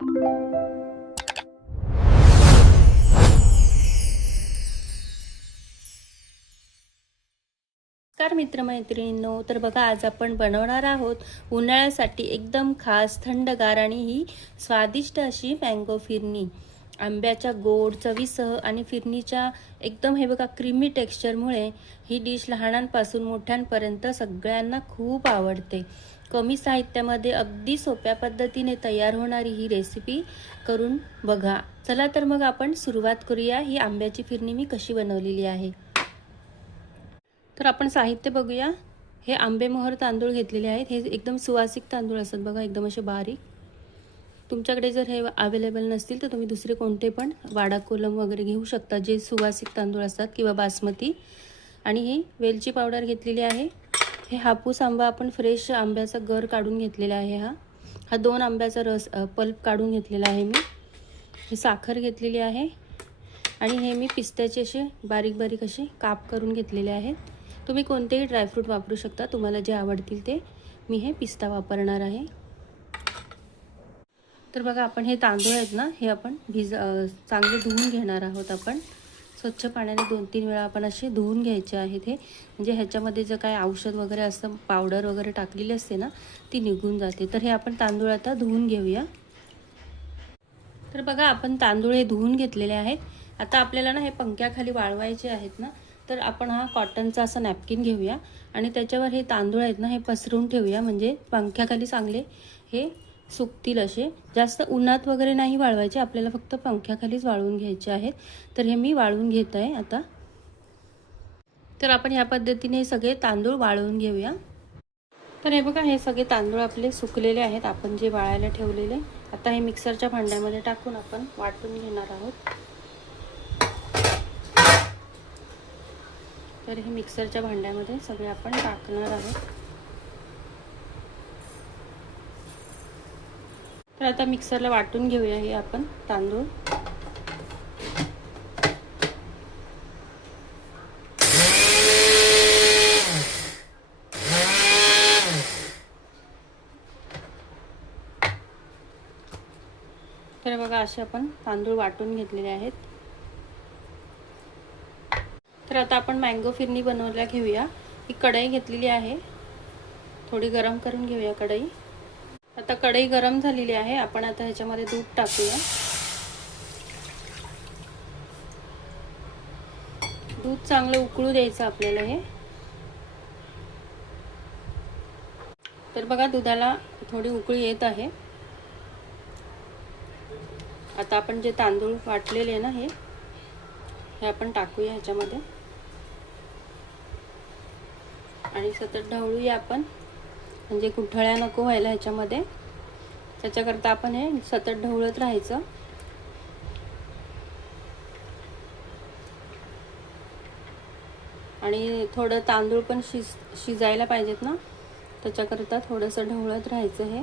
नमस्कार मित्रमैत्रिणींनो, तर बघा आज आपण बनवणार आहोत उन्हाळ्यासाठी एकदम खास थंडगार आणि ही स्वादिष्ट अशी मँगो फिरनी। आंब्याच्या गोड चवीसह आणि फिरणीच्या एकदम हे बघा क्रीमी टेक्स्चरमुळे ही डिश लहानांपासून मोठ्यांपर्यंत सगळ्यांना खूप आवडते। कमी साहित्यामध्ये अगदी सोप्या पद्धतीने तयार होणारी ही रेसिपी करून बघा। चला तर मग आपण सुरुवात करूया। ही आंब्याची फिरनी मी कशी बनवलेली आहे तर आपण साहित्य बघूया। हे आंबेमोहर तांदूळ घेतलेले आहेत। हे एकदम सुवासिक तांदूळ असतात बघा, एकदम असे बारीक। तुमच्याकडे जर हे अवेलेबल नसतील तर तुम्ही दुसरे कोणते पण वाडा कोलम वगैरे घेऊ शकता, जे सुवासिक तांदूळ असतात, किंवा बासमती। आणि ही वेलची पावडर घेतलेली आहे। हे हापूस आंबा आपण फ्रेश आंब्याचा गर काढून घेतलेला आहे। हा 2 आंब्याचा रस पल्प काढून घेतलेला आहे मी। ही साखर घेतलेली आहे आणि हे मी पिस्त्याचे असे बारीक बारीक असे काप करून घेतलेले आहेत। तुम्ही कोणतेही ड्रायफ्रूट वापरू शकता, तुम्हाला जे आवडतील ते। मी हे पिस्ता वापरणार आहे। तर बघा आपण हे तांदूळ आहेत ना, हे आपण चांगले धुवून घेणार आहोत। आपण स्वच्छ पाण्याने 2-3 वेळा आपण असे धुवून घ्यायचे आहेत। हे म्हणजे ह्याच्यामध्ये जे काय औषध वगैरे असतं, पावडर वगैरे टाकलेली असते ना, ती निघून जाते। तर हे आपण तांदूळ आता धुवून घेऊया। तर बघा आपण तांदूळ हे धुवून घेतलेले आहेत। आता आपल्याला ना हे पंख्याखाली वाळवायचे आहेत ना, तर आपण हा कॉटनचा असा नॅपकिन घेऊया आणि त्याच्यावर हे तांदूळ आहेत ना, हे पसरून ठेवूया, म्हणजे पंख्याखाली चांगले हे सुकतील असे। जास्त उन्हात वगैरे नाही वाळवायचे आपल्याला, फक्त पंख्याखालीच वाळवून घ्यायचे आहेत। तर हे मी वाळवून घेत आहे आता। तर आपण ह्या पद्धतीने सगळे तांदूळ वाळवून घेऊया। तर हे बघा हे सगळे तांदूळ आपले सुकलेले आहेत, आपण जे वाळायला ठेवलेले। आता हे मिक्सरच्या भांड्यामध्ये टाकून आपण वाटून घेणार आहोत। तर हे मिक्सरच्या भांड्यामध्ये सगळे आपण टाकणार आहोत। तर आता मिक्सरला वाटून घेऊया हे आपण तांदूळ। तर बघा असे आपण तांदूळ वाटून घेतलेले आहेत। तर आता आपण मँगो फिरनी बनवायला घेऊया। ही कढई घेतलेली आहे, थोडी गरम करून घेऊया कढई। आता कढई गरम झालेली आहे, आपण आता ह्याच्यामध्ये दूध टाकूया। दूध चांगलं उकळू द्यायचं आपल्याला हे। तर बघा दुधाला थोडी उकळी येत आहे। आता आपण जे तांदूळ वाटलेले आहे ना, हे आपण टाकूया ह्याच्यामध्ये आणि सतत ढवळूया आपण, म्हणजे गुठळ्या नको व्हायला ह्याच्यामध्ये। त्याच्याकरता आपण हे सतत ढवळत राहायचं। आणि थोडं तांदूळ पण शिजायला पाहिजेत ना, त्याच्याकरता थोडंसं ढवळत राहायचं हे।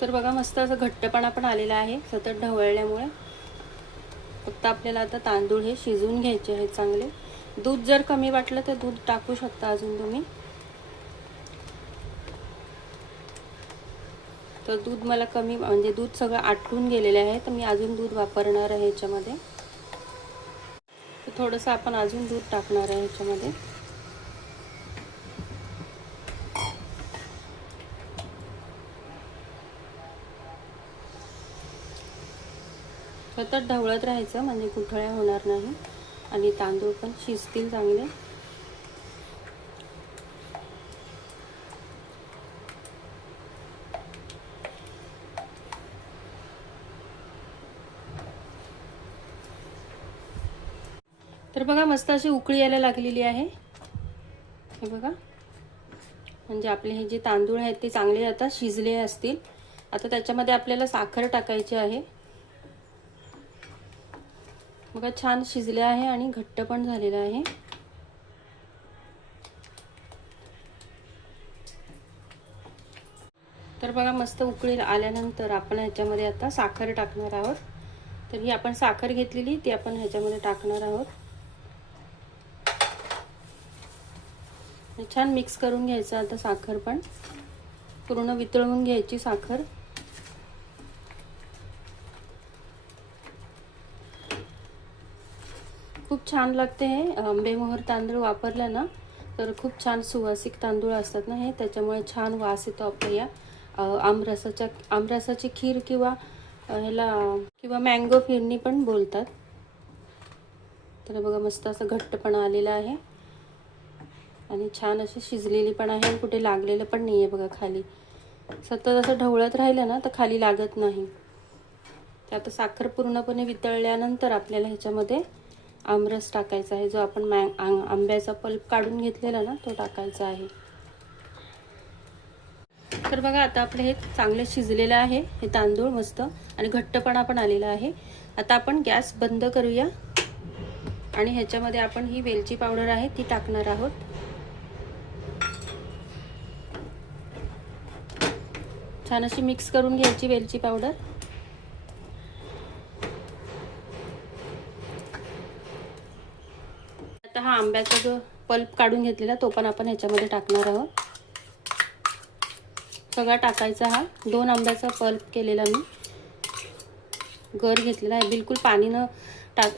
तर बघा मस्त असं घट्टपणा पण आलेला आहे सतत ढवळल्यामुळे। फक्त आपल्याला आता तांदूळ हे शिजवून घ्यायचे आहेत चांगले। दूध जर कमी वाटलं तर दूध टाकू शकता अजून तुम्ही। तर दूध मला कमी, म्हणजे दूध सगळं आटून गेलेले आहे, तर मी अजून दूध वापरणार आहे ह्याच्यामध्ये। तर थोडंसं आपण अजून दूध टाकणार आहे ह्याच्यामध्ये। सतत ढवळत राहायचं, म्हणजे गुठळ्या होणार नाही आणि तांदूळ पण शिजतील चांगले। तर बघा मस्त अशी उकळी यायला लागलेली आहे, हे बघा। म्हणजे आपले हे जे तांदूळ आहेत ते चांगले आता शिजले असतील। आता त्याच्यामध्ये आपल्याला साखर टाकायची आहे। बघा छान शिजले आहे आणि घट्ट पण झालेला आहे। तर बघा मस्त उकळी आल्यानंतर आपण ह्याच्यामध्ये आता साखर टाकणार आहोत। तर ही आपण साखर घेतलेली ती आपण ह्याच्यामध्ये टाकणार आहोत। छान मिक्स करून घ्यायचं. आता साखर पण पूर्ण वितळवून घ्यायची साखर. खूप छान लागते हे आंबेमोहर तांदूळ वापरला ना तर खूप छान सुवासिक तांदूळ असतात ना हे, त्याच्यामुळे छान वास येतो आपल्या या आमरसाची खीर किंवा किंवा मँगो फिरणी पण बोलतात. तर बघा मस्त असं घट्टपणा आलेला आहे आणि छान अशी शिजलेली पण आहे. कुठे लागलेलं पण नाहीये बघा खाली. सतत असं ढवळत राहिलं ना तर खाली लागत नाही. आता साखर पूर्णपणे वितळल्यानंतर आपल्याला ह्याच्यामध्ये आमरस टाकायचा आहे. जो आपण आंब्याचा पल्प काढून घेतलेला ना तो टाकायचा आहे. तर बघा आता आपले हे चांगले शिजलेलं आहे हे तांदूळ मस्त आणि घट्टपणा पण आलेला आहे. आता आपण गॅस बंद करूया आणि ह्याच्यामध्ये आपण ही वेलची पावडर आहे ती टाकणार आहोत. छान अशी मिक्स करून घ्यायची वेलची पावडर. आता हा आंब्याचा जो पल्प काढून घेतलेला तो पण आपण ह्याच्यामध्ये टाकणार आहोत. सगळा टाकायचा. हा 2 आंब्याचा पल्प केलेला मी गर घेतलेला आहे. बिलकुल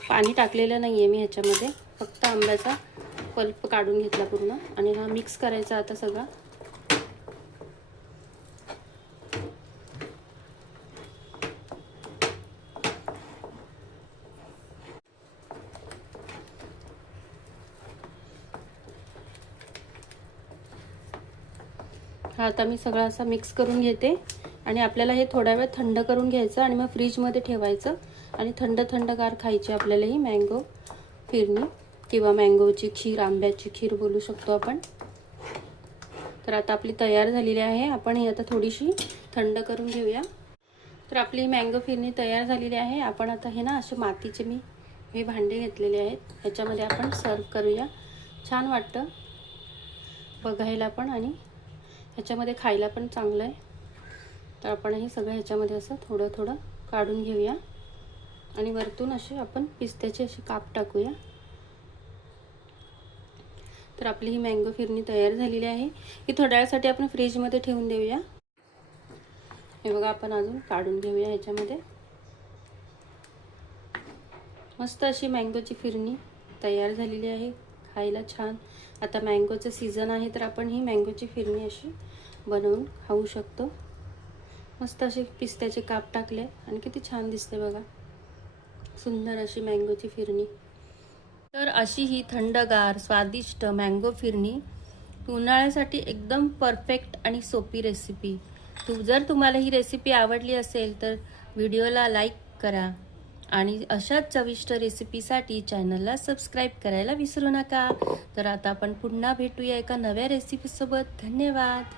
पाणी टाकलेलं नाहीये मी ह्याच्यामध्ये, फक्त आंब्याचा पल्प काढून घेतला पूर्ण आणि हा मिक्स करायचा आता सगळा. हा आता मी सगळा असा मिक्स करून घेते आणि आपल्याला हे थोडा वेळ थंड करून घ्यायचं आणि मग फ्रीजमध्ये ठेवायचं आणि थंडगार खायची आपल्याला ही मँगो फिरणी किंवा मँगोची खीर, आंब्याची खीर बोलू शकतो आपण. तर आता आपली तयार झालेली आहे. आपण ही आता थोडीशी थंड करून घेऊया. तर आपली मँगो फिरणी तयार झालेली आहे. आपण आता हे ना असे मातीचे मी हे भांडे घेतलेले आहेत, ह्याच्यामध्ये आपण सर्व करूया. छान वाटतं बघायला पण आणि ह्याच्यामध्ये खायला पण चांगलं आहे. तर आपण हे सगळं ह्याच्यामध्ये असं थोडं थोडं काढून घेऊया आणि वरतून असे आपण पिस्त्याचे असे काप टाकूया. तर आपली ही मँगो फिरणी तयार झालेली आहे. ही थोड्या वेळासाठी आपण फ्रीजमध्ये ठेवून देऊया. हे बघा आपण अजून काढून घेऊया ह्याच्यामध्ये. मस्त अशी मँगोची फिरणी तयार झालेली आहे. खायला छान. आता मँगोचं सीझन आहे तर आपण ही मँगोची फिरणी अशी बनवून खाऊ शकतो. मस्त असे पिस्त्याचे काप टाकले आणि किती छान दिसते बघा. सुंदर अशी मँगोची फिरणी. तर अशी ही थंडगार स्वादिष्ट मँगो फिरणी उन्हाळ्यासाठी एकदम परफेक्ट आणि सोपी रेसिपी. जर तुम्हाला ही रेसिपी आवडली असेल तर व्हिडिओला लाईक करा आणि अशाच चविष्ट रेसिपीसाठी चॅनलला सबस्क्राईब करायला विसरू नका. तर आता आपण पुन्हा भेटूया एका नव्या रेसिपीसोबत. धन्यवाद.